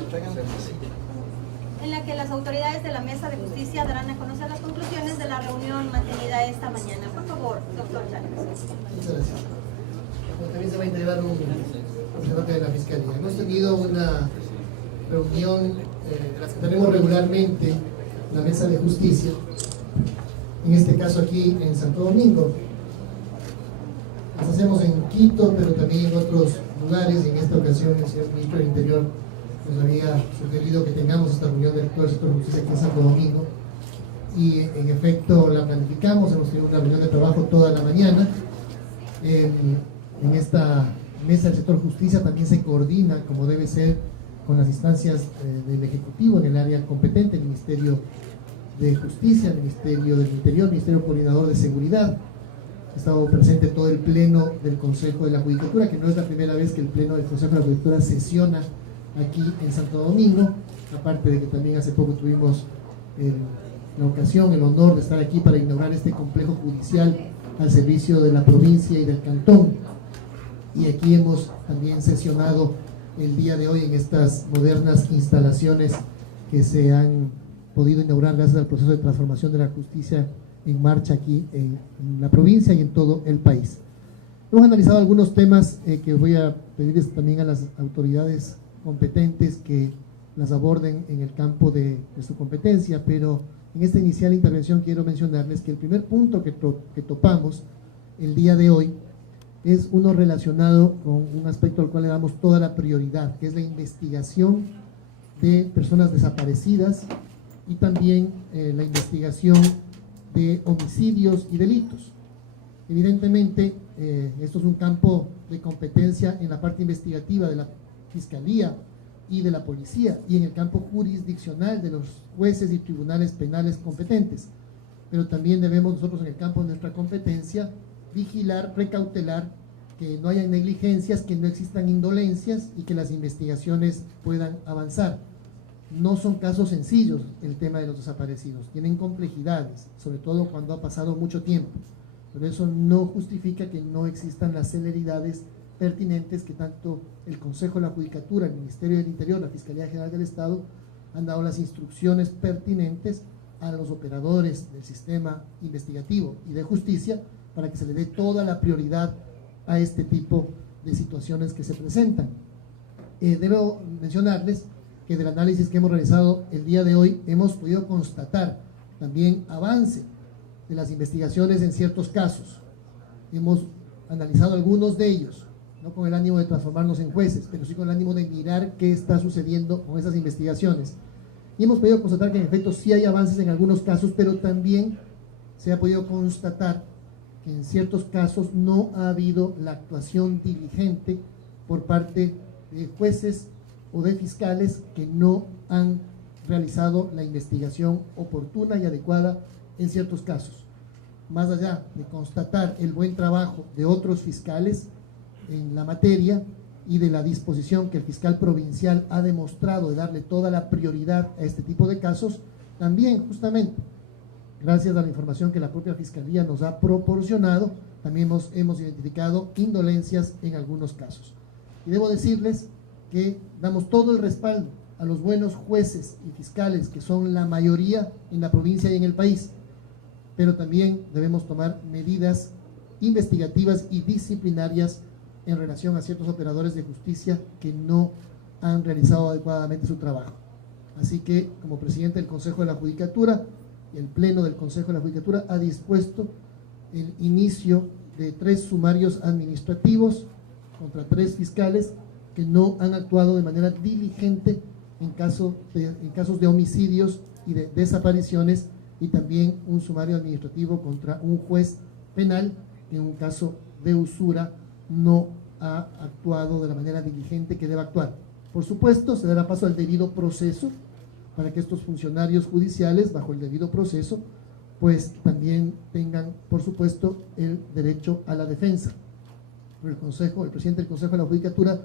mesa en la que las autoridades de la Mesa de Justicia darán a conocer las conclusiones de la reunión mantenida esta mañana. Por favor, doctor Chávez. Muchas gracias. Bueno, también se va a integrar un representante de la Fiscalía. Hemos tenido una reunión de las que tenemos regularmente la Mesa de Justicia, en este caso aquí en Santo Domingo. Las hacemos en Quito, pero también en otros lugares, y en esta ocasión el señor Ministro del Interior nos había sugerido que tengamos esta reunión del actual sector de justicia aquí en Santo Domingo, y en efecto la planificamos. Hemos tenido una reunión de trabajo toda la mañana. En esta mesa del sector justicia también se coordina, como debe ser, con las instancias del Ejecutivo en el área competente, el Ministerio de Justicia, el Ministerio del Interior, el Ministerio Coordinador de Seguridad. Ha estado presente todo el Pleno del Consejo de la Judicatura, que no es la primera vez que el Pleno del Consejo de la Judicatura sesiona aquí en Santo Domingo, aparte de que también hace poco tuvimos la ocasión, el honor de estar aquí para inaugurar este complejo judicial al servicio de la provincia y del cantón. Y aquí hemos también sesionado el día de hoy en estas modernas instalaciones que se han podido inaugurar gracias al proceso de transformación de la justicia en marcha aquí en la provincia y en todo el país. Hemos analizado algunos temas que voy a pedirles también a las autoridades competentes que las aborden en el campo de su competencia, pero en esta inicial intervención quiero mencionarles que el primer punto que topamos el día de hoy es uno relacionado con un aspecto al cual le damos toda la prioridad, que es la investigación de personas desaparecidas y también la investigación de homicidios y delitos. Evidentemente, esto es un campo de competencia en la parte investigativa de la Fiscalía y de la Policía, y en el campo jurisdiccional de los jueces y tribunales penales competentes. Pero también debemos nosotros, en el campo de nuestra competencia, vigilar, precautelar que no haya negligencias, que no existan indolencias y que las investigaciones puedan avanzar. No son casos sencillos el tema de los desaparecidos, tienen complejidades, sobre todo cuando ha pasado mucho tiempo, pero eso no justifica que no existan las celeridades pertinentes que tanto el Consejo de la Judicatura, el Ministerio del Interior, la Fiscalía General del Estado han dado las instrucciones pertinentes a los operadores del sistema investigativo y de justicia para que se le dé toda la prioridad a este tipo de situaciones que se presentan. Debo mencionarles que del análisis que hemos realizado el día de hoy hemos podido constatar también avance de las investigaciones en ciertos casos. Hemos analizado algunos de ellos, no con el ánimo de transformarnos en jueces, pero sí con el ánimo de mirar qué está sucediendo con esas investigaciones. Y hemos podido constatar que en efecto sí hay avances en algunos casos, pero también se ha podido constatar que en ciertos casos no ha habido la actuación diligente por parte de jueces o de fiscales que no han realizado la investigación oportuna y adecuada en ciertos casos. Más allá de constatar el buen trabajo de otros fiscales en la materia y de la disposición que el fiscal provincial ha demostrado de darle toda la prioridad a este tipo de casos, también justamente gracias a la información que la propia Fiscalía nos ha proporcionado, también hemos identificado indolencias en algunos casos. Y debo decirles que damos todo el respaldo a los buenos jueces y fiscales, que son la mayoría en la provincia y en el país, pero también debemos tomar medidas investigativas y disciplinarias en relación a ciertos operadores de justicia que no han realizado adecuadamente su trabajo. Así que, como presidente del Consejo de la Judicatura, el Pleno del Consejo de la Judicatura ha dispuesto el inicio de 3 sumarios administrativos contra 3 fiscales que no han actuado de manera diligente en casos de homicidios y de desapariciones, y también un sumario administrativo contra un juez penal que en un caso de usura no ha actuado de la manera diligente que debe actuar. Por supuesto, se dará paso al debido proceso para que estos funcionarios judiciales, bajo el debido proceso, pues también tengan, por supuesto, el derecho a la defensa. El presidente del Consejo de la Judicatura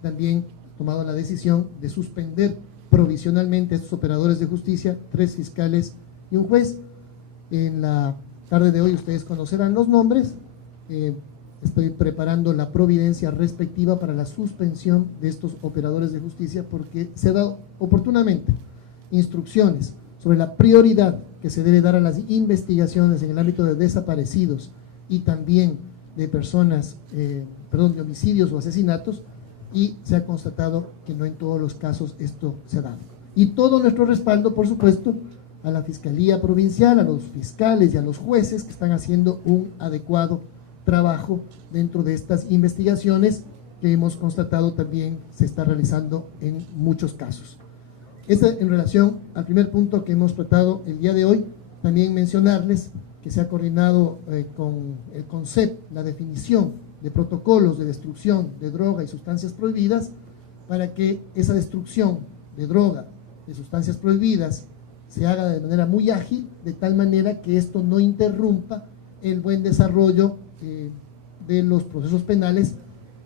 también ha tomado la decisión de suspender provisionalmente a estos operadores de justicia, 3 fiscales y un juez. En la tarde de hoy ustedes conocerán los nombres. estoy preparando la providencia respectiva para la suspensión de estos operadores de justicia, porque se ha dado oportunamente instrucciones sobre la prioridad que se debe dar a las investigaciones en el ámbito de desaparecidos y también de personas, de homicidios o asesinatos, y se ha constatado que no en todos los casos esto se ha dado. Y todo nuestro respaldo, por supuesto, a la Fiscalía Provincial, a los fiscales y a los jueces que están haciendo un adecuado trabajo dentro de estas investigaciones que hemos constatado también se está realizando en muchos casos. En relación al primer punto que hemos tratado el día de hoy, también mencionarles que se ha coordinado con el CONCEP la definición de protocolos de destrucción de droga y sustancias prohibidas para que esa destrucción de droga, de sustancias prohibidas, se haga de manera muy ágil, de tal manera que esto no interrumpa el buen desarrollo de los procesos penales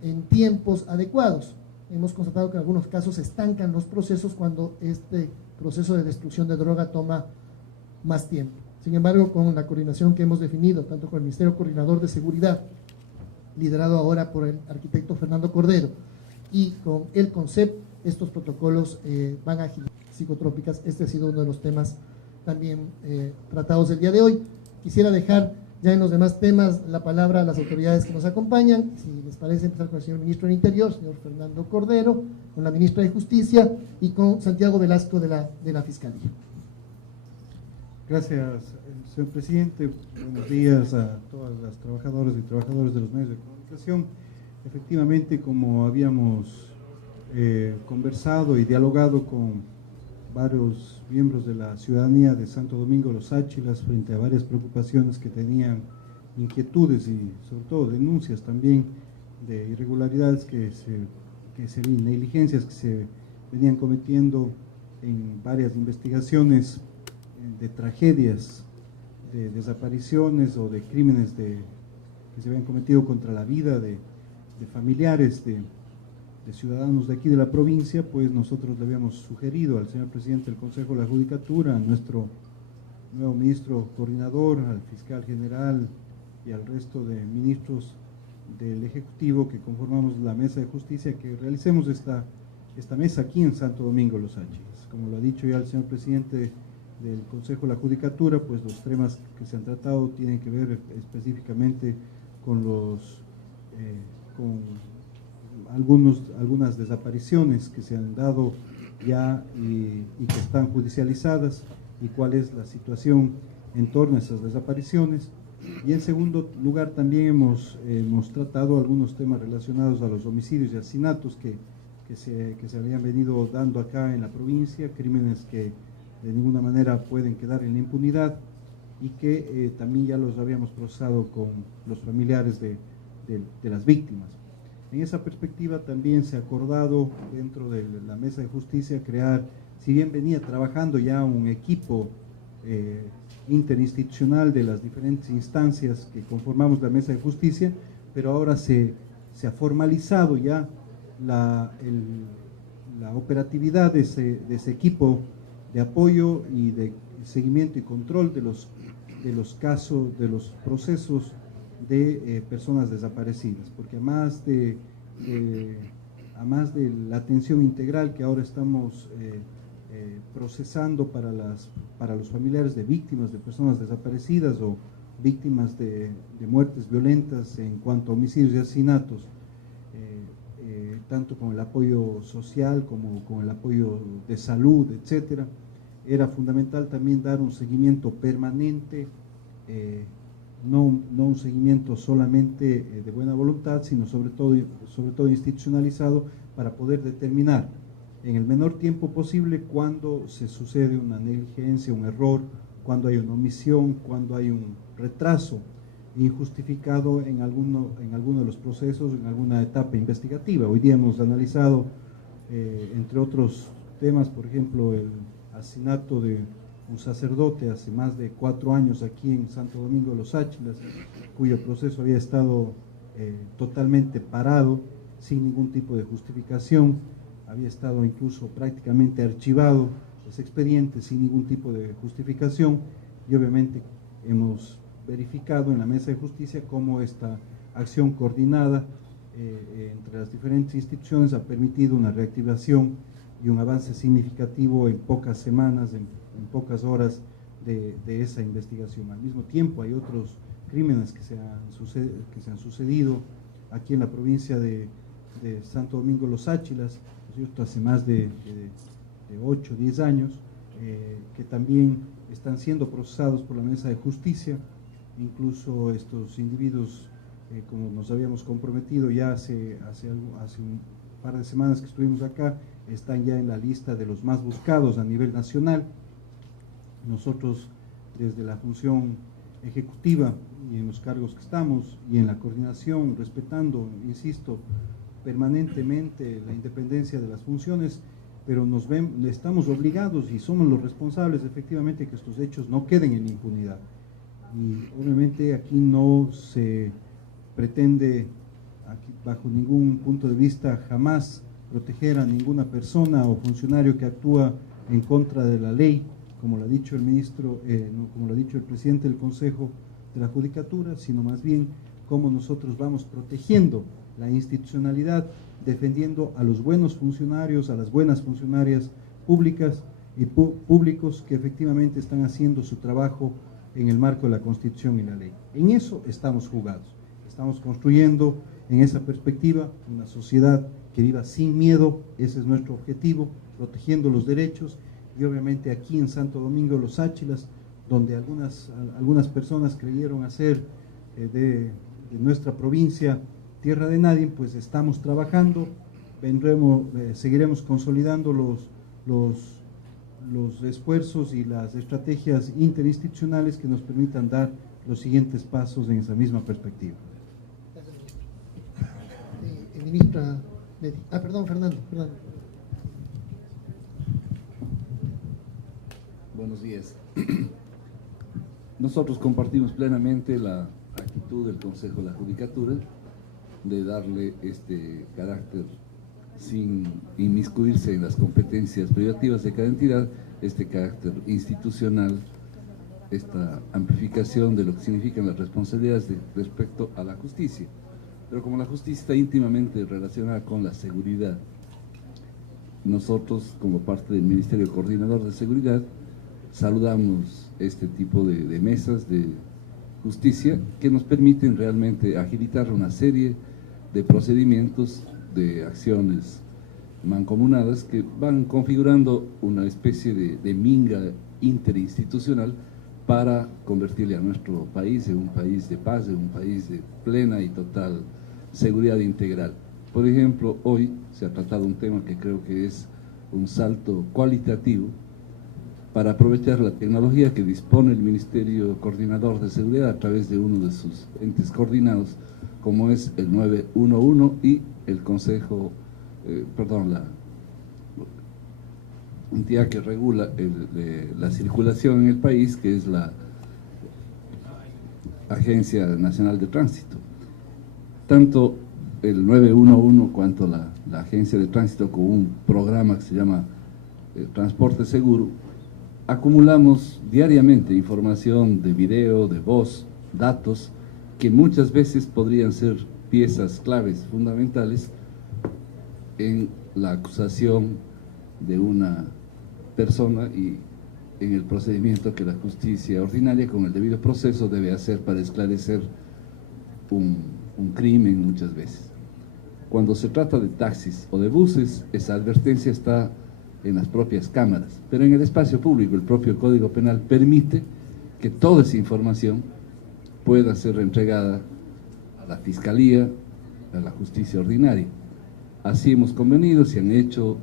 en tiempos adecuados. Hemos constatado que en algunos casos se estancan los procesos cuando este proceso de destrucción de droga toma más tiempo. Sin embargo, con la coordinación que hemos definido, tanto con el Ministerio Coordinador de Seguridad, liderado ahora por el arquitecto Fernando Cordero, y con el CONCEP, estos protocolos van a agilizar psicotrópicas. Este ha sido uno de los temas también tratados el día de hoy. Quisiera dejar ya en los demás temas la palabra a las autoridades que nos acompañan. Si les parece, empezar con el señor Ministro del Interior, señor Fernando Cordero, con la Ministra de Justicia y con Santiago Velasco de la Fiscalía. Gracias, señor presidente. Buenos días a todas las trabajadoras y trabajadores de los medios de comunicación. Efectivamente, como habíamos conversado y dialogado con varios miembros de la ciudadanía de Santo Domingo Los Áchilas frente a varias preocupaciones que tenían, inquietudes y sobre todo denuncias también de irregularidades negligencias que se venían cometiendo en varias investigaciones de tragedias, de desapariciones o de crímenes que se habían cometido contra la vida de familiares de ciudadanos de aquí de la provincia. Pues nosotros le habíamos sugerido al señor presidente del Consejo de la Judicatura, a nuestro nuevo ministro coordinador, al fiscal general y al resto de ministros del Ejecutivo que conformamos la Mesa de Justicia, que realicemos esta mesa aquí en Santo Domingo Los Áchilas. Como lo ha dicho ya el señor presidente del Consejo de la Judicatura, pues los temas que se han tratado tienen que ver específicamente con algunas desapariciones que se han dado ya y que están judicializadas, y cuál es la situación en torno a esas desapariciones. Y en segundo lugar, también hemos tratado algunos temas relacionados a los homicidios y asesinatos que se habían venido dando acá en la provincia, crímenes que de ninguna manera pueden quedar en la impunidad y que también ya los habíamos procesado con los familiares de las víctimas. En esa perspectiva también se ha acordado dentro de la Mesa de Justicia crear, si bien venía trabajando ya un equipo interinstitucional de las diferentes instancias que conformamos la Mesa de Justicia, pero ahora se ha formalizado ya la operatividad de ese equipo de apoyo y de seguimiento y control de los casos, de los procesos de personas desaparecidas, porque además de la atención integral que ahora estamos procesando para los familiares de víctimas de personas desaparecidas o víctimas de muertes violentas en cuanto a homicidios y asesinatos, tanto con el apoyo social como con el apoyo de salud, etcétera, era fundamental también dar un seguimiento permanente, no un seguimiento solamente de buena voluntad, sino sobre todo institucionalizado, para poder determinar en el menor tiempo posible cuando se sucede una negligencia, un error, cuando hay una omisión, cuando hay un retraso injustificado en alguno de los procesos, en alguna etapa investigativa. Hoy día hemos analizado, entre otros temas, por ejemplo, el asesinato de un sacerdote hace más de 4 años aquí en Santo Domingo Los Áchilas, cuyo proceso había estado totalmente parado, sin ningún tipo de justificación, había estado incluso prácticamente archivado ese expediente sin ningún tipo de justificación, y obviamente hemos verificado en la Mesa de Justicia cómo esta acción coordinada entre las diferentes instituciones ha permitido una reactivación y un avance significativo en pocas semanas, en pocas horas de esa investigación. Al mismo tiempo hay otros crímenes que se han sucedido aquí en la provincia de Santo Domingo Los Áchilas, ¿cierto?, hace más de 8 o 10 años, que también están siendo procesados por la Mesa de Justicia. Incluso estos individuos, como nos habíamos comprometido ya hace un par de semanas que estuvimos acá, están ya en la lista de los más buscados a nivel nacional. Nosotros, desde la función ejecutiva y en los cargos que estamos y en la coordinación, respetando, insisto, permanentemente la independencia de las funciones, pero estamos obligados y somos los responsables efectivamente que estos hechos no queden en impunidad. Y obviamente aquí no se pretende, bajo ningún punto de vista, jamás proteger a ninguna persona o funcionario que actúa en contra de la ley, como lo ha dicho el ministro, como lo ha dicho el presidente del Consejo de la Judicatura, sino más bien cómo nosotros vamos protegiendo la institucionalidad, defendiendo a los buenos funcionarios, a las buenas funcionarias públicas y públicos que efectivamente están haciendo su trabajo en el marco de la Constitución y la ley. En eso estamos jugados, estamos construyendo en esa perspectiva una sociedad que viva sin miedo. Ese es nuestro objetivo, protegiendo los derechos. Y obviamente aquí en Santo Domingo Los Áchilas, donde algunas personas creyeron hacer de nuestra provincia tierra de nadie, pues estamos trabajando, seguiremos consolidando los esfuerzos y las estrategias interinstitucionales que nos permitan dar los siguientes pasos en esa misma perspectiva. Ministra Leti. Perdón, Fernando. Buenos días. Nosotros compartimos plenamente la actitud del Consejo de la Judicatura de darle este carácter, sin inmiscuirse en las competencias privativas de cada entidad, este carácter institucional, esta amplificación de lo que significan las responsabilidades respecto a la justicia. Pero como la justicia está íntimamente relacionada con la seguridad, nosotros, como parte del Ministerio Coordinador de Seguridad, saludamos este tipo de mesas de justicia que nos permiten realmente agilitar una serie de procedimientos, de acciones mancomunadas que van configurando una especie de minga interinstitucional para convertirle a nuestro país en un país de paz, en un país de plena y total seguridad integral. Por ejemplo, hoy se ha tratado un tema que creo que es un salto cualitativo para aprovechar la tecnología que dispone el Ministerio Coordinador de Seguridad a través de uno de sus entes coordinados, como es el 911 y el Consejo, la entidad que regula la circulación en el país, que es la Agencia Nacional de Tránsito. Tanto el 911 cuanto la Agencia de Tránsito, con un programa que se llama Transporte Seguro, acumulamos diariamente información de video, de voz, datos, que muchas veces podrían ser piezas claves fundamentales en la acusación de una persona y en el procedimiento que la justicia ordinaria, con el debido proceso, debe hacer para esclarecer un crimen muchas veces. Cuando se trata de taxis o de buses, esa advertencia está en las propias cámaras, pero en el espacio público el propio Código Penal permite que toda esa información pueda ser entregada a la Fiscalía, a la justicia ordinaria. Así hemos convenido, se han hecho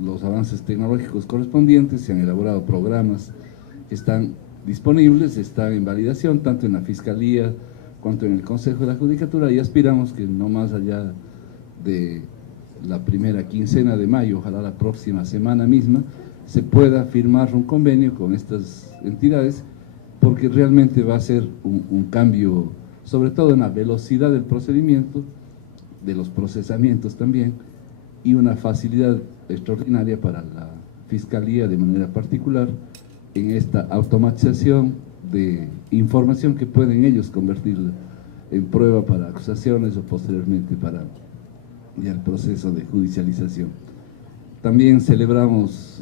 los avances tecnológicos correspondientes, se han elaborado programas que están disponibles, están en validación tanto en la Fiscalía cuanto en el Consejo de la Judicatura, y aspiramos que no más allá de la primera quincena de mayo, ojalá la próxima semana misma, se pueda firmar un convenio con estas entidades, porque realmente va a ser un cambio, sobre todo en la velocidad del procedimiento, de los procesamientos también, y una facilidad extraordinaria para la Fiscalía de manera particular en esta automatización de información que pueden ellos convertirla en prueba para acusaciones o posteriormente para ya el proceso de judicialización. También celebramos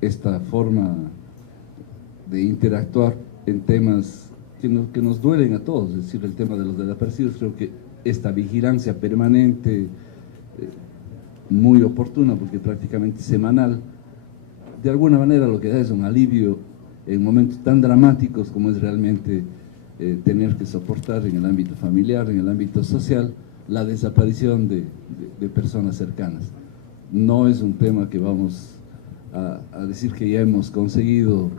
esta forma de interactuar en temas que nos duelen a todos, es decir, el tema de los desaparecidos. Creo que esta vigilancia permanente, muy oportuna porque prácticamente semanal, de alguna manera lo que da es un alivio en momentos tan dramáticos como es realmente tener que soportar en el ámbito familiar, en el ámbito social, la desaparición de personas cercanas. No es un tema que vamos a decir que ya hemos conseguido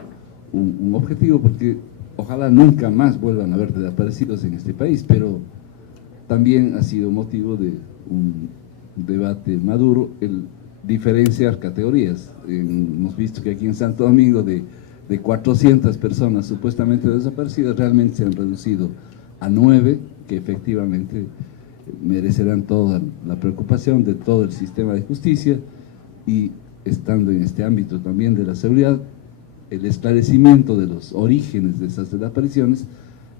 un objetivo, porque ojalá nunca más vuelvan a haber desaparecidos en este país, pero también ha sido motivo de un debate maduro el diferenciar categorías. Hemos visto que aquí en Santo Domingo de 400 personas supuestamente desaparecidas, realmente se han reducido a 9, que efectivamente merecerán toda la preocupación de todo el sistema de justicia, y estando en este ámbito también de la seguridad, el esclarecimiento de los orígenes de esas desapariciones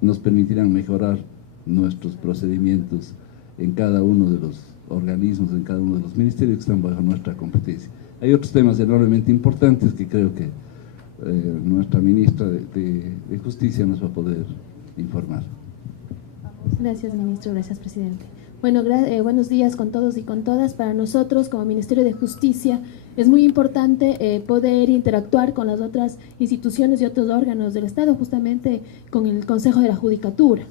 nos permitirán mejorar nuestros procedimientos en cada uno de los organismos, en cada uno de los ministerios que están bajo nuestra competencia. Hay otros temas enormemente importantes que creo que nuestra ministra de Justicia nos va a poder informar. Gracias, ministro. Gracias, presidente. Bueno, buenos días con todos y con todas. Para nosotros, como Ministerio de Justicia, es muy importante poder interactuar con las otras instituciones y otros órganos del Estado, justamente con el Consejo de la Judicatura.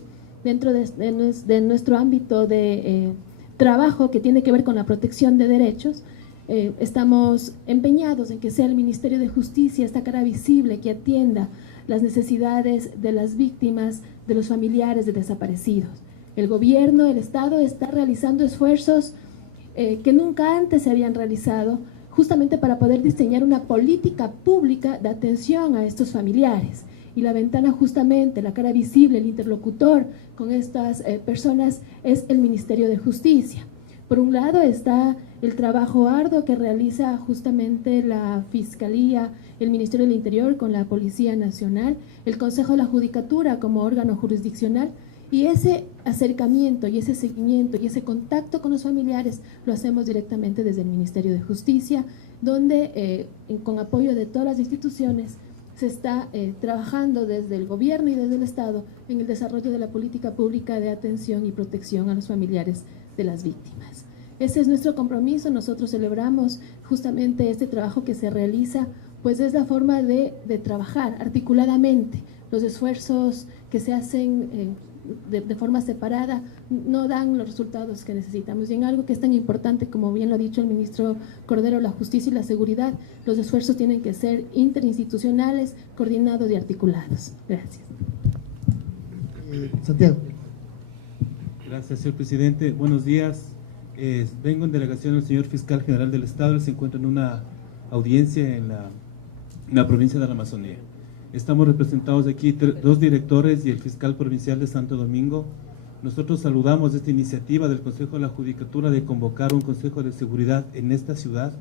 Dentro de nuestro ámbito de trabajo que tiene que ver con la protección de derechos, estamos empeñados en que sea el Ministerio de Justicia esta cara visible que atienda las necesidades de las víctimas, de los familiares de desaparecidos. El gobierno, el Estado está realizando esfuerzos que nunca antes se habían realizado, justamente para poder diseñar una política pública de atención a estos familiares. Y la ventana, justamente, la cara visible, el interlocutor con estas personas es el Ministerio de Justicia. Por un lado está el trabajo arduo que realiza justamente la Fiscalía, el Ministerio del Interior con la Policía Nacional, el Consejo de la Judicatura como órgano jurisdiccional, y ese acercamiento y ese seguimiento y ese contacto con los familiares lo hacemos directamente desde el Ministerio de Justicia, donde con apoyo de todas las instituciones se está trabajando desde el gobierno y desde el Estado en el desarrollo de la política pública de atención y protección a los familiares de las víctimas. Ese es nuestro compromiso. Nosotros celebramos justamente este trabajo que se realiza, pues es la forma de trabajar articuladamente. Los esfuerzos que se hacen de forma separada no dan los resultados que necesitamos. Y en algo que es tan importante, como bien lo ha dicho el ministro Cordero, la justicia y la seguridad, los esfuerzos tienen que ser interinstitucionales, coordinados y articulados. Gracias. Santiago. Gracias, señor presidente. Buenos días. Vengo en delegación del señor fiscal general del Estado. Él se encuentra en una audiencia en la provincia de la Amazonía. Estamos representados aquí 2 directores y el fiscal provincial de Santo Domingo. Nosotros saludamos esta iniciativa del Consejo de la Judicatura de convocar un Consejo de Seguridad en esta ciudad.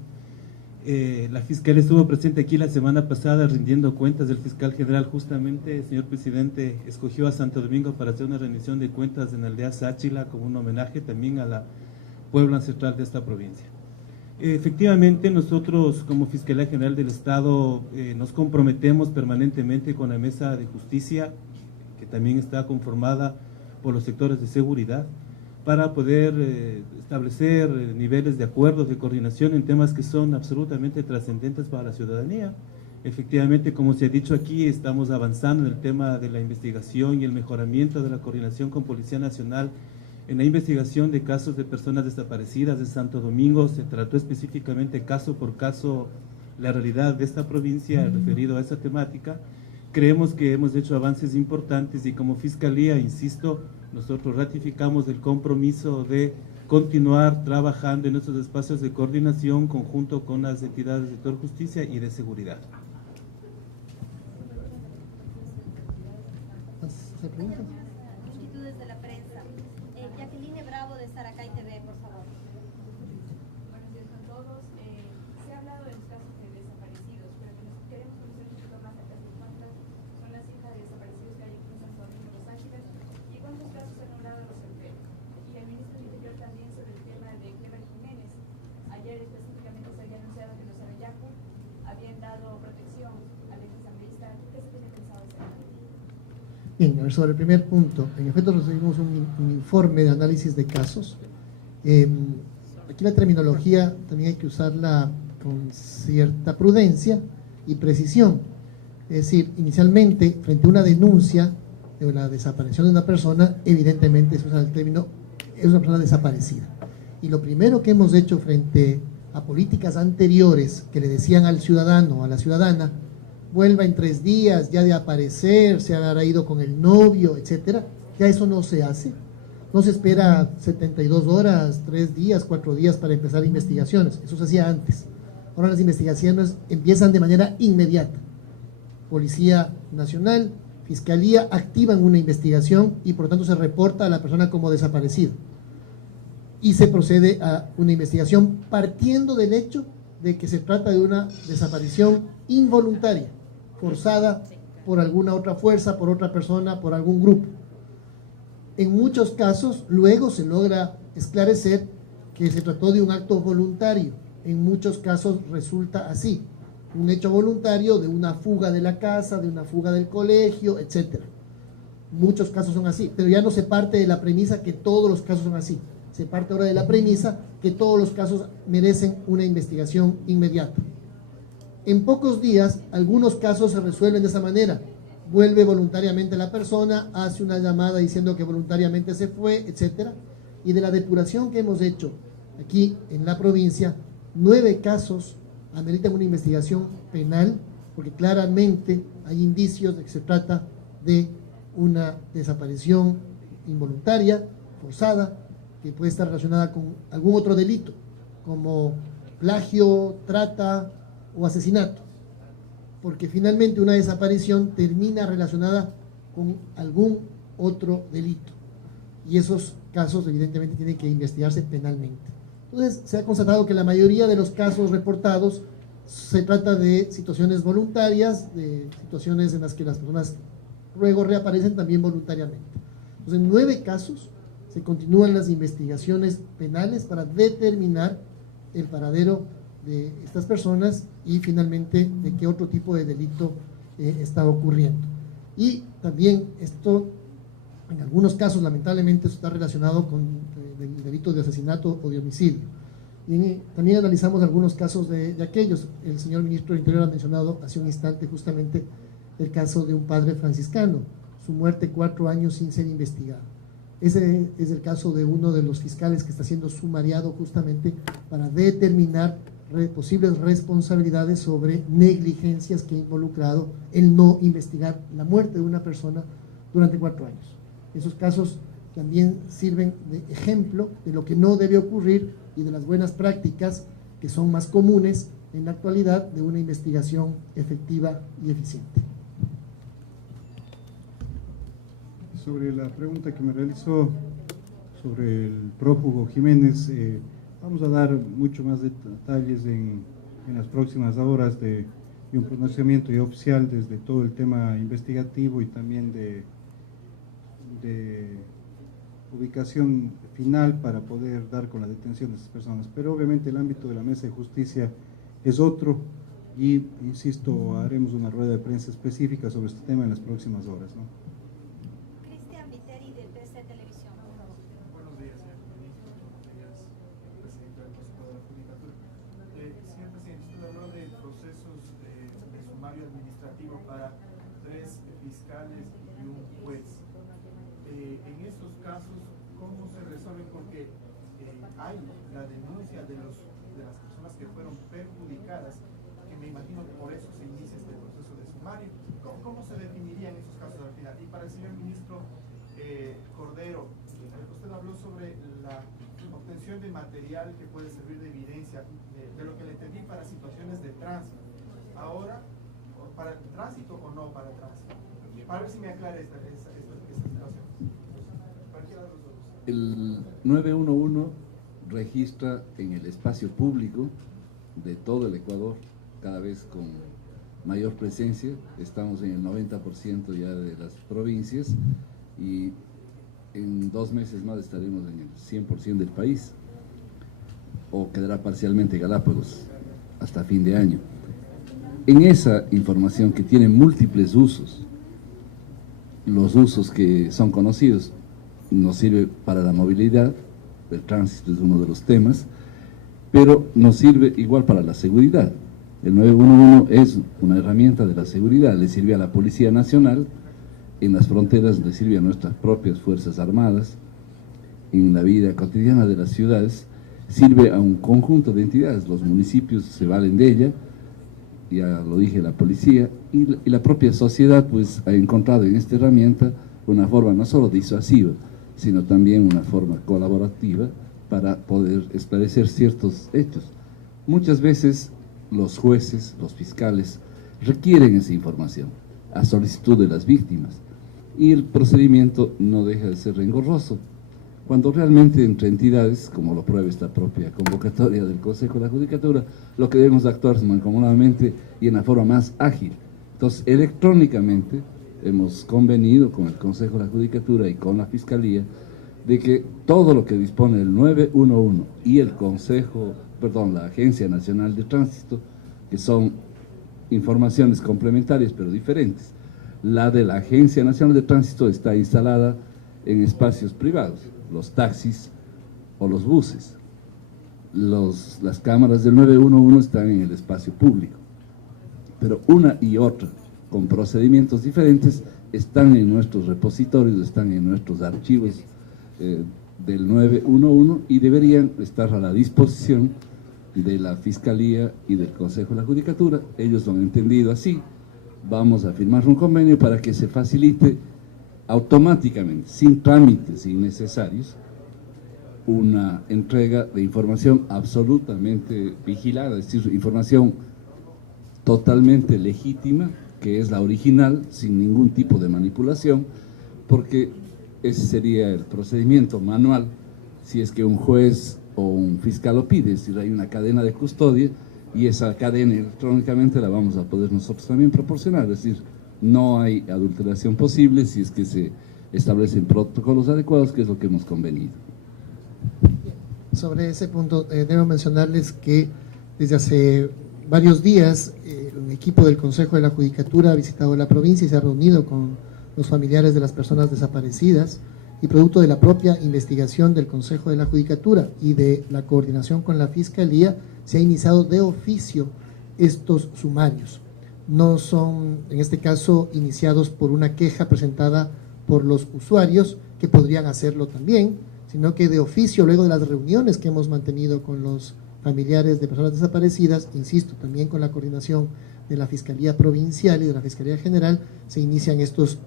La fiscal estuvo presente aquí la semana pasada rindiendo cuentas del fiscal general. Justamente, señor presidente, escogió a Santo Domingo para hacer una rendición de cuentas en la aldea Sáchila como un homenaje también a la pueblo ancestral de esta provincia. Efectivamente, nosotros como Fiscalía General del Estado nos comprometemos permanentemente con la Mesa de Justicia, que también está conformada por los sectores de seguridad, para poder establecer niveles de acuerdos, de coordinación en temas que son absolutamente trascendentes para la ciudadanía. Efectivamente, como se ha dicho aquí, estamos avanzando en el tema de la investigación y el mejoramiento de la coordinación con Policía Nacional. En la investigación de casos de personas desaparecidas de Santo Domingo se trató específicamente caso por caso la realidad de esta provincia referido a esa temática. Creemos que hemos hecho avances importantes y como Fiscalía, insisto, nosotros ratificamos el compromiso de continuar trabajando en estos espacios de coordinación conjunto con las entidades del sector justicia y de seguridad. Inquietudes de la prensa. Jacqueline Bravo de Saracay TV, por favor. Buenos días a todos. Se ha hablado de los casos de desaparecidos, pero queremos conocer un poquito más acerca de cuántas son las cifras de desaparecidos que hay en Santo Domingo de los Ángeles y cuántos casos Bien, a ver, sobre el primer punto, en efecto recibimos un informe de análisis de casos. Aquí la terminología también hay que usarla con cierta prudencia y precisión. Es decir, inicialmente, frente a una denuncia de la desaparición de una persona, evidentemente se usa el término, es una persona desaparecida. Y lo primero que hemos hecho frente a políticas anteriores que le decían al ciudadano o a la ciudadana, vuelva en 3 días, ya de aparecer, se habrá ido con el novio, etcétera, ya eso no se hace. No se espera 72 horas, 3 días, 4 días para empezar investigaciones. Eso se hacía antes. Ahora las investigaciones empiezan de manera inmediata. Policía Nacional, Fiscalía activan una investigación y por lo tanto se reporta a la persona como desaparecida. Y se procede a una investigación partiendo del hecho de que se trata de una desaparición involuntaria, forzada por alguna otra fuerza, por otra persona, por algún grupo. En muchos casos, luego se logra esclarecer que se trató de un acto voluntario. En muchos casos resulta así, un hecho voluntario de una fuga de la casa, de una fuga del colegio, etc. Muchos casos son así, pero ya no se parte de la premisa que todos los casos son así. Se parte ahora de la premisa que todos los casos merecen una investigación inmediata. En pocos días, algunos casos se resuelven de esa manera. Vuelve voluntariamente la persona, hace una llamada diciendo que voluntariamente se fue, etc. Y de la depuración que hemos hecho aquí en la provincia, 9 casos ameritan una investigación penal, porque claramente hay indicios de que se trata de una desaparición involuntaria, forzada, que puede estar relacionada con algún otro delito, como plagio, trata o asesinato, porque finalmente una desaparición termina relacionada con algún otro delito, y esos casos evidentemente tienen que investigarse penalmente. Entonces se ha constatado que la mayoría de los casos reportados se trata de situaciones voluntarias, de situaciones en las que las personas luego reaparecen también voluntariamente. Entonces en 9 casos se continúan las investigaciones penales para determinar el paradero de estas personas y finalmente de qué otro tipo de delito está ocurriendo. Y también esto, en algunos casos lamentablemente, está relacionado con delitos de asesinato o de homicidio. Y también analizamos algunos casos de aquellos. El señor ministro del Interior ha mencionado hace un instante justamente el caso de un padre franciscano, su muerte 4 años sin ser investigado. Ese es el caso de uno de los fiscales que está siendo sumariado justamente para determinar posibles responsabilidades sobre negligencias que ha involucrado el no investigar la muerte de una persona durante 4 años. Esos casos también sirven de ejemplo de lo que no debe ocurrir y de las buenas prácticas que son más comunes en la actualidad de una investigación efectiva y eficiente. Sobre la pregunta que me realizó sobre el prófugo Jiménez, vamos a dar mucho más detalles en las próximas horas de un pronunciamiento ya oficial desde todo el tema investigativo y también de ubicación final para poder dar con la detención de estas personas. Pero obviamente el ámbito de la Mesa de Justicia es otro y, insisto, haremos una rueda de prensa específica sobre este tema en las próximas horas, ¿no? Cristian Viteri de TC Televisión. Buenos días, señor ministro. Buenos días, presidente del Consejo de la Judicatura. Señor presidente, usted habló de procesos de sumario administrativo para 3 fiscales y un juez. En estos casos, ¿cómo se resuelve? Porque hay la denuncia de las personas que fueron perjudicadas, que me imagino que por eso se inicia este proceso de sumario. ¿Cómo se definirían esos casos al final? Y para el señor ministro Cordero, usted habló sobre la obtención de material que puede servir de evidencia, de lo que le entendí para situaciones de tránsito. Ahora, ¿para el tránsito o no para el tránsito? Para ver si me aclara esta situación. El 911 registra en el espacio público de todo el Ecuador, cada vez con mayor presencia. Estamos en el 90% ya de las provincias y en 2 meses más estaremos en el 100% del país, o quedará parcialmente Galápagos hasta fin de año. En esa información que tiene múltiples usos, los usos que son conocidos. Nos sirve para la movilidad, el tránsito es uno de los temas, pero nos sirve igual para la seguridad. El 911 es una herramienta de la seguridad, le sirve a la Policía Nacional, en las fronteras le sirve a nuestras propias Fuerzas Armadas, en la vida cotidiana de las ciudades, sirve a un conjunto de entidades, los municipios se valen de ella, ya lo dije, la policía, y la propia sociedad pues ha encontrado en esta herramienta una forma no solo disuasiva, sino también una forma colaborativa para poder esclarecer ciertos hechos. Muchas veces los jueces, los fiscales, requieren esa información a solicitud de las víctimas, y el procedimiento no deja de ser engorroso, cuando realmente entre entidades, como lo prueba esta propia convocatoria del Consejo de la Judicatura, lo que debemos actuar mancomunadamente y en la forma más ágil. Entonces, electrónicamente hemos convenido con el Consejo de la Judicatura y con la Fiscalía de que todo lo que dispone el 911 y el la Agencia Nacional de Tránsito, que son informaciones complementarias pero diferentes. La de la Agencia Nacional de Tránsito está instalada en espacios privados, los taxis o los buses. Las cámaras del 911 están en el espacio público, pero una y otra, con procedimientos diferentes, están en nuestros repositorios, están en nuestros archivos del 911 y deberían estar a la disposición de la Fiscalía y del Consejo de la Judicatura. Ellos lo han entendido así. Vamos a firmar un convenio para que se facilite automáticamente, sin trámites innecesarios, una entrega de información absolutamente vigilada, es decir, información totalmente legítima, que es la original, sin ningún tipo de manipulación, porque ese sería el procedimiento manual si es que un juez o un fiscal lo pide, es decir, hay una cadena de custodia y esa cadena electrónicamente la vamos a poder nosotros también proporcionar, es decir, no hay adulteración posible si es que se establecen protocolos adecuados, que es lo que hemos convenido. Sobre ese punto, debo mencionarles que desde hace varios días un equipo del Consejo de la Judicatura ha visitado la provincia y se ha reunido con los familiares de las personas desaparecidas, y producto de la propia investigación del Consejo de la Judicatura y de la coordinación con la Fiscalía, se ha iniciado de oficio estos sumarios. No son, en este caso, iniciados por una queja presentada por los usuarios, que podrían hacerlo también, sino que de oficio, luego de las reuniones que hemos mantenido con los familiares de personas desaparecidas, insisto, también con la coordinación de la Fiscalía Provincial y de la Fiscalía General, se inician estos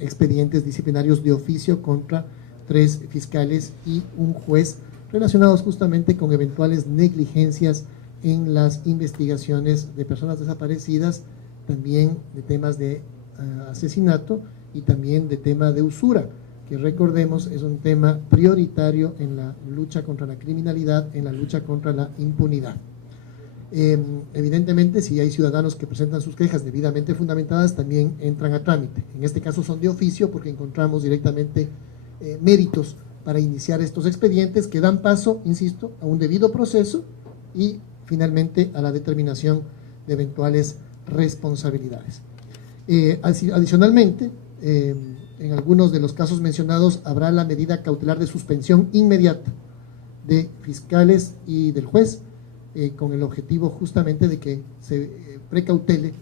expedientes disciplinarios de oficio contra 3 fiscales y un juez, relacionados justamente con eventuales negligencias en las investigaciones de personas desaparecidas, también de temas de asesinato y también de tema de usura, que recordemos es un tema prioritario en la lucha contra la criminalidad, en la lucha contra la impunidad. Evidentemente, si hay ciudadanos que presentan sus quejas debidamente fundamentadas, también entran a trámite. En este caso son de oficio porque encontramos directamente méritos para iniciar estos expedientes que dan paso, insisto, a un debido proceso y finalmente a la determinación de eventuales responsabilidades. Adicionalmente, en algunos de los casos mencionados habrá la medida cautelar de suspensión inmediata de fiscales y del juez, con el objetivo justamente de que se precautele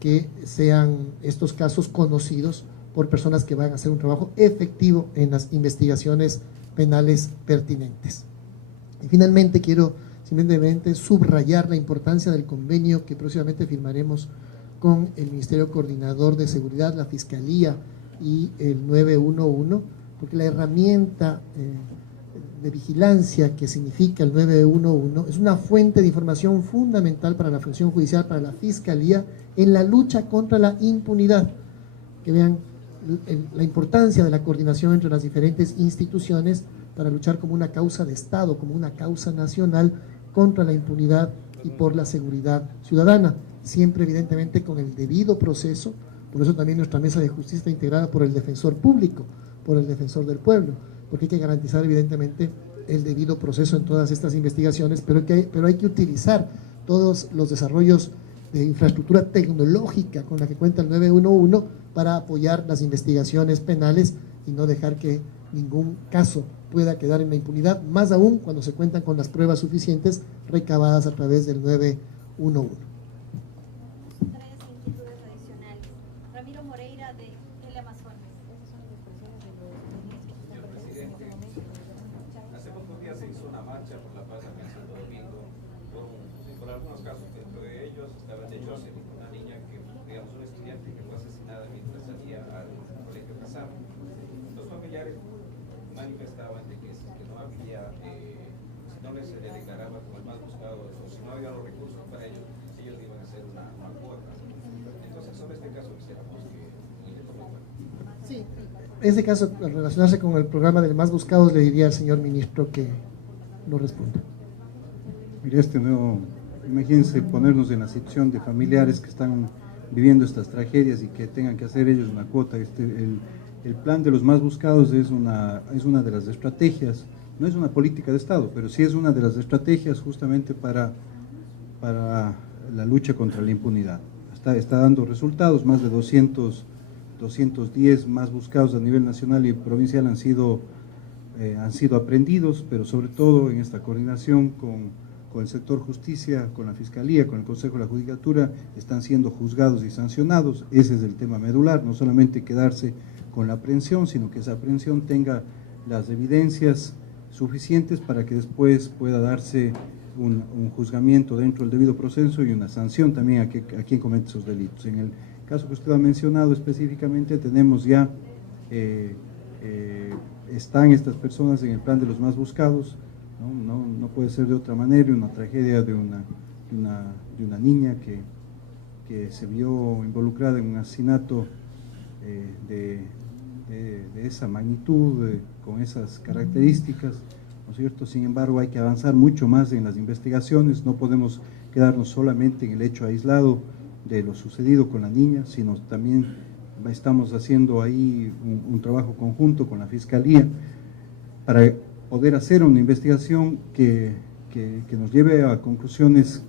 que sean estos casos conocidos por personas que van a hacer un trabajo efectivo en las investigaciones penales pertinentes. Y finalmente quiero simplemente subrayar la importancia del convenio que próximamente firmaremos con el Ministerio Coordinador de Seguridad, la Fiscalía y el 911, porque la herramienta de vigilancia que significa el 911 es una fuente de información fundamental para la función judicial, para la Fiscalía, en la lucha contra la impunidad. Que vean la importancia de la coordinación entre las diferentes instituciones para luchar como una causa de Estado, como una causa nacional contra la impunidad y por la seguridad ciudadana, siempre evidentemente con el debido proceso. Por eso también nuestra mesa de justicia está integrada por el defensor público, por el defensor del pueblo, porque hay que garantizar evidentemente el debido proceso en todas estas investigaciones, pero hay que utilizar todos los desarrollos de infraestructura tecnológica con la que cuenta el 911 para apoyar las investigaciones penales y no dejar que ningún caso pueda quedar en la impunidad, más aún cuando se cuentan con las pruebas suficientes recabadas a través del 911. Tres inquietudes adicionales. Ramiro Moreira, de Teleamazonas. Hace pocos días se hizo una marcha por la paz aquí en Santo Domingo, por algunos casos. Dentro de ellos estaba el de Joseph, una niña que, digamos, una estudiante que fue asesinada mientras salía al colegio Casado. Los familiares manifestaban de que si no había, si no les se le declaraba como el más buscado, o si no había los recursos para ellos, ellos iban a hacer una cuota. Entonces, sobre este caso quisiéramos que le tomen cuenta. Sí, ese caso, al relacionarse con el programa de más buscados, le diría al señor ministro que lo responda. Mire, imagínense ponernos en la situación de familiares que están viviendo estas tragedias y que tengan que hacer ellos una cuota. El plan de los más buscados es una de las estrategias, no es una política de Estado, pero sí es una de las estrategias justamente para la lucha contra la impunidad. Está dando resultados, más de 210 más buscados a nivel nacional y provincial han sido aprendidos, pero sobre todo en esta coordinación con el sector justicia, con la Fiscalía, con el Consejo de la Judicatura, están siendo juzgados y sancionados. Ese es el tema medular, no solamente quedarse con la aprehensión, sino que esa aprehensión tenga las evidencias suficientes para que después pueda darse un juzgamiento dentro del debido proceso y una sanción también a quien comete esos delitos. En el caso que usted ha mencionado específicamente, tenemos ya, están estas personas en el plan de los más buscados. No puede ser de otra manera, una tragedia de una niña que se vio involucrada en un asesinato de esa magnitud, con esas características, ¿no es cierto? Sin embargo, hay que avanzar mucho más en las investigaciones, no podemos quedarnos solamente en el hecho aislado de lo sucedido con la niña, sino también estamos haciendo ahí un trabajo conjunto con la Fiscalía para poder hacer una investigación que nos lleve a conclusiones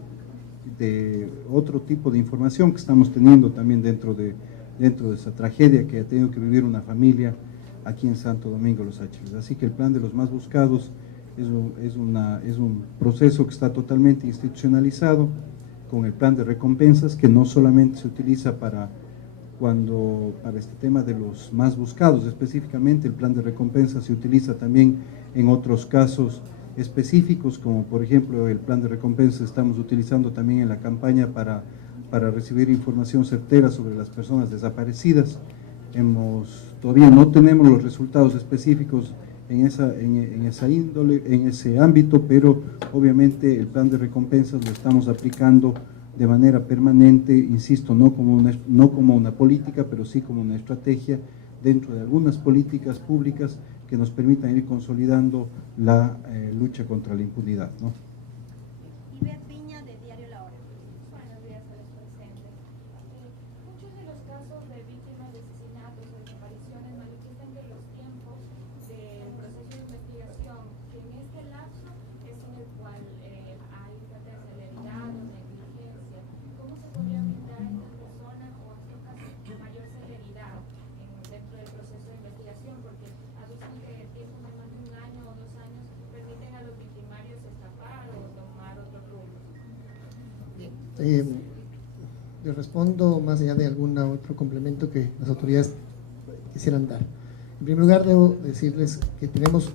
de otro tipo de información que estamos teniendo también dentro de esa tragedia que ha tenido que vivir una familia aquí en Santo Domingo Los Áchiles. Así que el plan de los más buscados es un proceso que está totalmente institucionalizado, con el plan de recompensas que no solamente se utiliza para este tema de los más buscados, específicamente el plan de recompensas se utiliza también en otros casos específicos, como por ejemplo el plan de recompensas estamos utilizando también en la campaña para recibir información certera sobre las personas desaparecidas. Todavía no tenemos los resultados específicos en esa índole, en ese ámbito, pero obviamente el plan de recompensas lo estamos aplicando de manera permanente, insisto, no como una política, pero sí como una estrategia dentro de algunas políticas públicas que nos permitan ir consolidando la lucha contra la impunidad, ¿no? Ivette Piña, de Diario La Hora. Buenos días a los presentes. Muchos de los casos de víctimas de asesinatos o desapariciones manifiestan que los tiempos del proceso de investigación, que en este lapso es en el cual hay falta de celeridad o negligencia, ¿cómo se podría brindar a estas personas o a estas casos mayor celeridad dentro del proceso de investigación? Porque aducen que tiempos de más de un año o 2 años permiten a los victimarios escapar o tomar otro rumbo. Le respondo más allá de algún otro complemento que las autoridades quisieran dar. En primer lugar, debo decirles que tenemos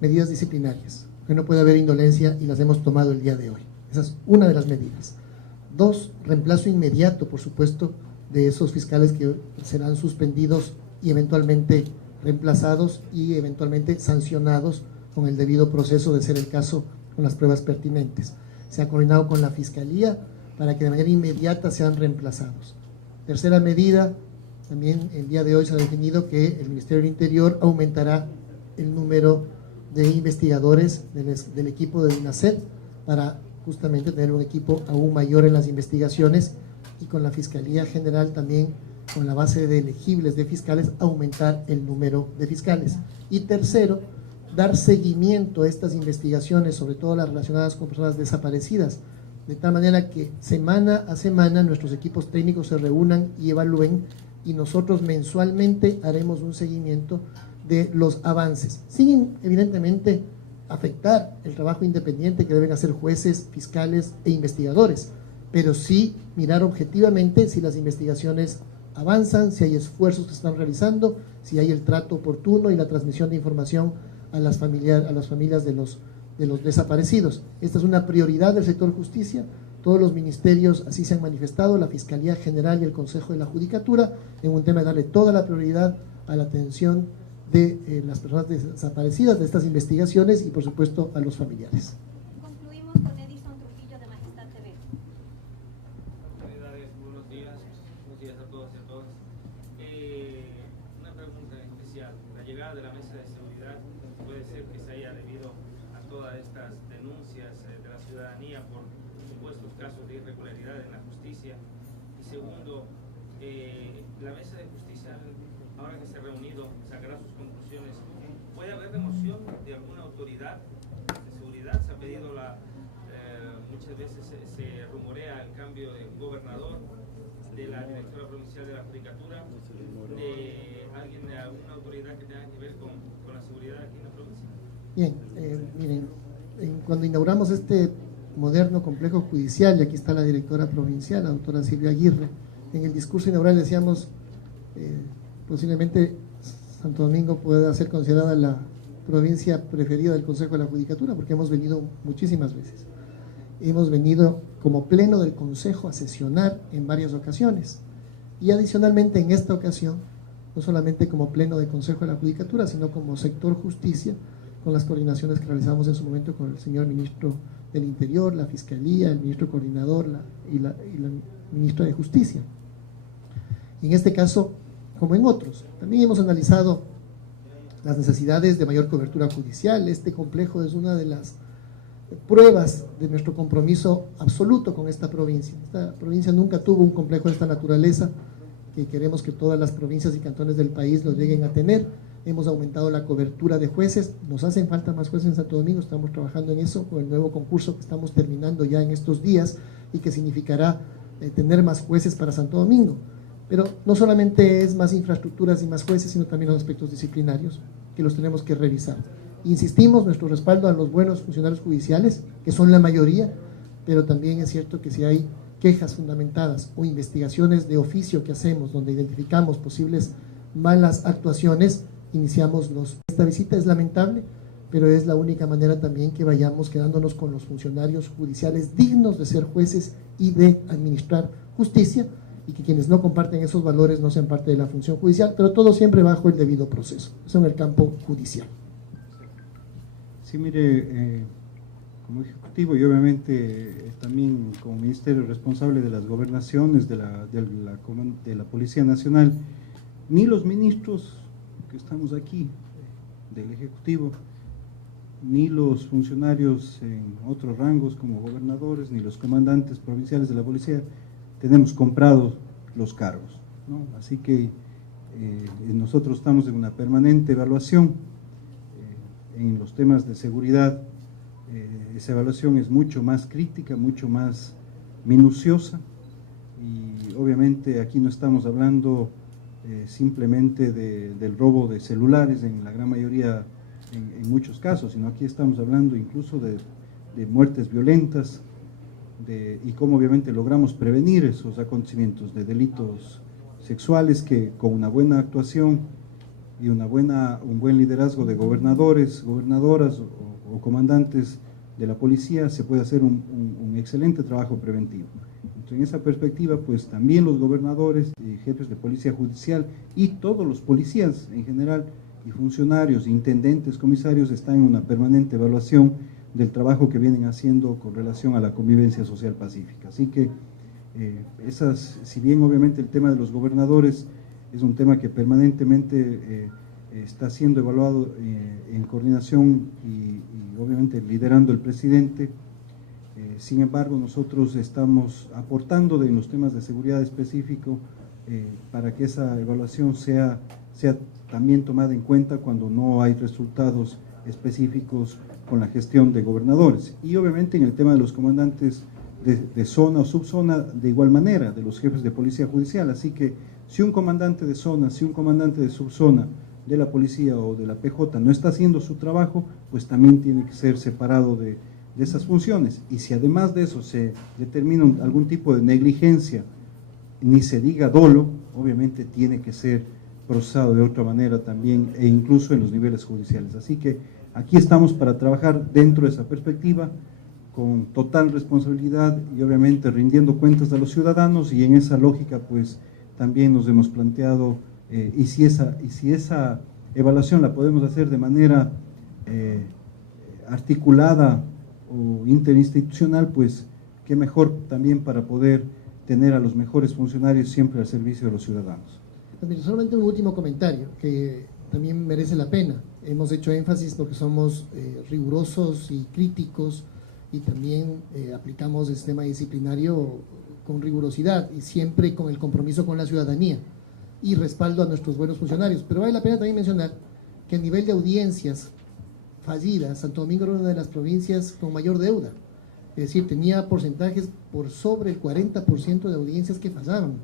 medidas disciplinarias, que no puede haber indolencia y las hemos tomado el día de hoy. Esa es una de las medidas. 2, reemplazo inmediato, por supuesto, de esos fiscales que serán suspendidos y eventualmente reemplazados y eventualmente sancionados con el debido proceso, de ser el caso, con las pruebas pertinentes. Se ha coordinado con la Fiscalía para que de manera inmediata sean reemplazados. Tercera medida, también el día de hoy se ha definido que el Ministerio del Interior aumentará el número de investigadores del equipo del INACET para justamente tener un equipo aún mayor en las investigaciones, y con la Fiscalía General también, con la base de elegibles de fiscales, aumentar el número de fiscales. Y tercero, dar seguimiento a estas investigaciones, sobre todo las relacionadas con personas desaparecidas, de tal manera que semana a semana nuestros equipos técnicos se reúnan y evalúen, y nosotros mensualmente haremos un seguimiento de los avances, sin evidentemente afectar el trabajo independiente que deben hacer jueces, fiscales e investigadores, pero sí mirar objetivamente si las investigaciones avanzan, si hay esfuerzos que se están realizando, si hay el trato oportuno y la transmisión de información a las familias de los desaparecidos. Esta es una prioridad del sector justicia. Todos los ministerios así se han manifestado, la Fiscalía General y el Consejo de la Judicatura, en un tema de darle toda la prioridad a la atención de las personas desaparecidas, de estas investigaciones y por supuesto a los familiares. Concluimos con Edison Trujillo de Majestad TV. Autoridades, buenos días a todos y a todas. Una pregunta especial. La llegada de la mesa de seguridad puede ser que se haya debido a todas estas denuncias de la ciudadanía por supuestos casos de irregularidad en la justicia. Y segundo, la mesa de justicia, ahora que se ha reunido, sacará sus conclusiones. ¿Puede haber remoción de alguna autoridad de seguridad? Se ha pedido muchas veces se rumorea el cambio de gobernador, de la directora provincial de la Judicatura, de alguna autoridad que tenga que ver con la seguridad aquí en la provincia. Bien, miren, cuando inauguramos este moderno complejo judicial, y aquí está la directora provincial, la doctora Silvia Aguirre, en el discurso inaugural decíamos, posiblemente Santo Domingo pueda ser considerada la provincia preferida del Consejo de la Judicatura, porque hemos venido muchísimas veces. Hemos venido como pleno del Consejo a sesionar en varias ocasiones, y adicionalmente en esta ocasión, no solamente como pleno del Consejo de la Judicatura, sino como sector justicia, con las coordinaciones que realizamos en su momento con el señor ministro del Interior, la Fiscalía, el ministro coordinador y la ministra de Justicia. Y en este caso, como en otros, también hemos analizado las necesidades de mayor cobertura judicial. Este complejo es una de las pruebas de nuestro compromiso absoluto con esta provincia. Esta provincia nunca tuvo un complejo de esta naturaleza, que queremos que todas las provincias y cantones del país lo lleguen a tener. Hemos aumentado la cobertura de jueces, nos hacen falta más jueces en Santo Domingo, estamos trabajando en eso con el nuevo concurso que estamos terminando ya en estos días y que significará tener más jueces para Santo Domingo. Pero no solamente es más infraestructuras y más jueces, sino también los aspectos disciplinarios que los tenemos que revisar. Insistimos, nuestro respaldo a los buenos funcionarios judiciales, que son la mayoría, pero también es cierto que si hay quejas fundamentadas o investigaciones de oficio que hacemos, donde identificamos posibles malas actuaciones, iniciamos Esta visita es lamentable, pero es la única manera también que vayamos quedándonos con los funcionarios judiciales dignos de ser jueces y de administrar justicia, y que quienes no comparten esos valores no sean parte de la función judicial, pero todo siempre bajo el debido proceso, eso en el campo judicial. Sí, mire, como ejecutivo y obviamente también como ministerio responsable de las gobernaciones, de la Policía Nacional, ni los ministros que estamos aquí del Ejecutivo, ni los funcionarios en otros rangos como gobernadores, ni los comandantes provinciales de la policía tenemos comprados los cargos, ¿no? Así que nosotros estamos en una permanente evaluación en los temas de seguridad. Esa evaluación es mucho más crítica, mucho más minuciosa, y obviamente aquí no estamos hablando simplemente del robo de celulares en la gran mayoría, en muchos casos, sino aquí estamos hablando incluso de muertes violentas, y cómo obviamente logramos prevenir esos acontecimientos de delitos sexuales, que con una buena actuación y un buen liderazgo de gobernadores, gobernadoras o comandantes de la policía se puede hacer un excelente trabajo preventivo. Entonces, en esa perspectiva, pues también los gobernadores y jefes de policía judicial y todos los policías en general y funcionarios, intendentes, comisarios están en una permanente evaluación del trabajo que vienen haciendo con relación a la convivencia social pacífica. Así que si bien obviamente el tema de los gobernadores es un tema que permanentemente está siendo evaluado en coordinación y obviamente liderando el presidente, sin embargo nosotros estamos aportando en los temas de seguridad específico para que esa evaluación sea también tomada en cuenta cuando no hay resultados específicos con la gestión de gobernadores. Y obviamente en el tema de los comandantes de zona o subzona de igual manera, de los jefes de policía judicial. Así que si un comandante de zona, si un comandante de subzona de la policía o de la PJ no está haciendo su trabajo, pues también tiene que ser separado de esas funciones. Y si además de eso se determina algún tipo de negligencia, ni se diga dolo, obviamente tiene que ser procesado de otra manera también, e incluso en los niveles judiciales. Así que aquí estamos para trabajar dentro de esa perspectiva, con total responsabilidad y obviamente rindiendo cuentas a los ciudadanos, y en esa lógica pues también nos hemos planteado, y si esa evaluación la podemos hacer de manera articulada o interinstitucional, pues qué mejor también para poder tener a los mejores funcionarios siempre al servicio de los ciudadanos. Solamente un último comentario que también merece la pena. Hemos hecho énfasis porque somos rigurosos y críticos, y también aplicamos el sistema disciplinario con rigurosidad y siempre con el compromiso con la ciudadanía y respaldo a nuestros buenos funcionarios. Pero vale la pena también mencionar que a nivel de audiencias fallidas, Santo Domingo era una de las provincias con mayor deuda. Es decir, tenía porcentajes por sobre el 40% de audiencias que fallaban.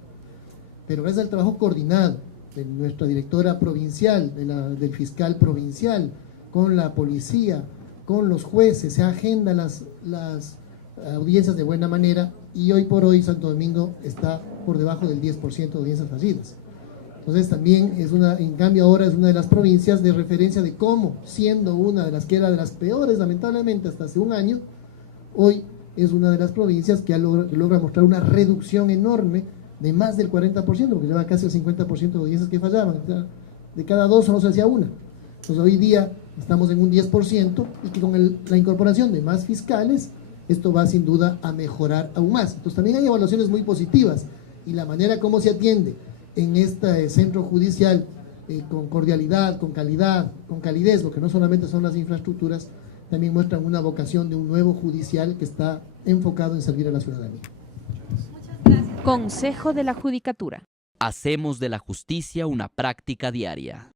Pero gracias al trabajo coordinado de nuestra directora provincial, del fiscal provincial, con la policía, con los jueces, se agendan las audiencias de buena manera, y hoy por hoy Santo Domingo está por debajo del 10% de audiencias fallidas. Entonces también en cambio ahora es una de las provincias de referencia de cómo, siendo una de las que era de las peores lamentablemente hasta hace un año, hoy es una de las provincias que logra mostrar una reducción enorme de más del 40%, porque lleva casi el 50% de audiencias que fallaban, de cada dos solo se hacía una. Entonces hoy día estamos en un 10%, y que con la incorporación de más fiscales, esto va sin duda a mejorar aún más. Entonces también hay evaluaciones muy positivas, y la manera como se atiende en este centro judicial, con cordialidad, con calidad, con calidez, lo que no solamente son las infraestructuras, también muestran una vocación de un nuevo judicial que está enfocado en servir a la ciudadanía. Muchas gracias. Consejo de la Judicatura. Hacemos de la justicia una práctica diaria.